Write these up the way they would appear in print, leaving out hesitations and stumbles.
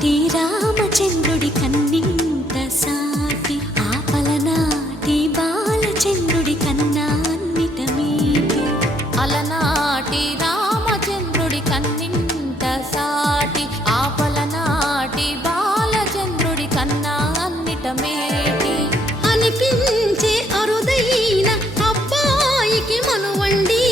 అలనాటి రామచంద్రుడి కన్నింత సాటి ఆపలనాటి బాలచంద్రుడి కన్నా అన్నిట మీటి. అలనాటి రామచంద్రుడి కన్నింత సాటి ఆపలనాటి బాలచంద్రుడి కన్నా అన్నిట మేటి. అనిపించే అరుదైన అబ్బాయికి మనువండి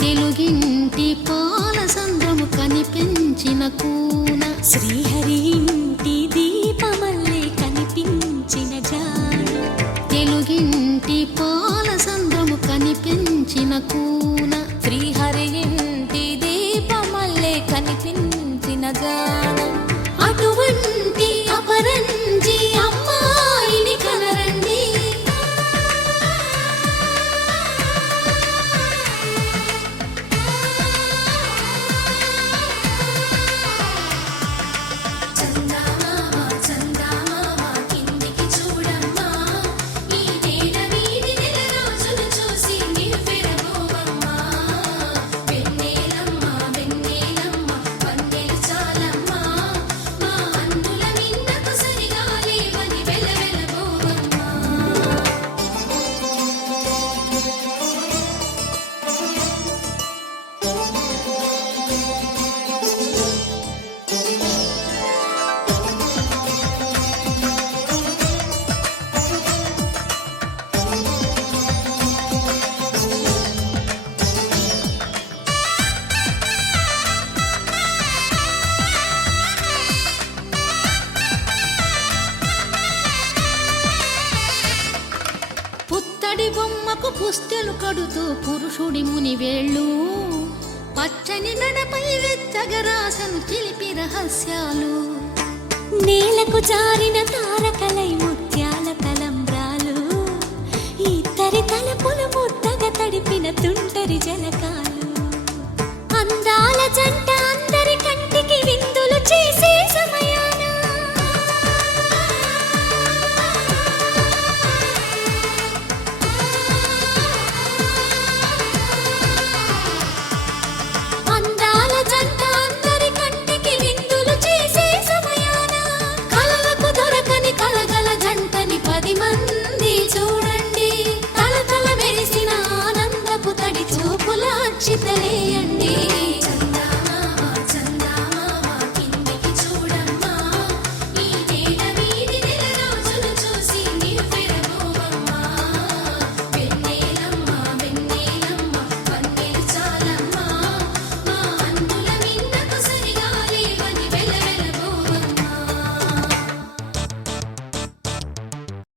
తెలుగింటి పాల సంద్రము కనిపించిన కూన శ్రీహరి ఇంటి దీపమల్లే కనిపించిన జాడ. తెలుగింటి పాల సంద్రము కనిపించిన కూన శ్రీహరి ఇంటి దీపమల్లే కనిపించిన జాడ. అటువంటి అపరంజి అమ్మాయిని కనరండి. చందమామ చందమామ కిందికి చూడమ్మా, ఈ నేల వీధి నెల రోజులు చూసి నివ్వెరబోవమ్మా. వెన్నెలమ్మ వెన్నెలమ్మ వన్నెలు చాలమ్మా, మా అందుల మిన్నకు సరిగా లేవని వెలవెలబోవమ్మా. పుత్తడి బొమ్మకు పుస్తెలు కడుతూ పురుషుడి ముని వేళ్ళు, పచ్చని మెడపై వెచ్చగరాసను చిలిపి రహస్యాలు. నేలకు జారిన తారక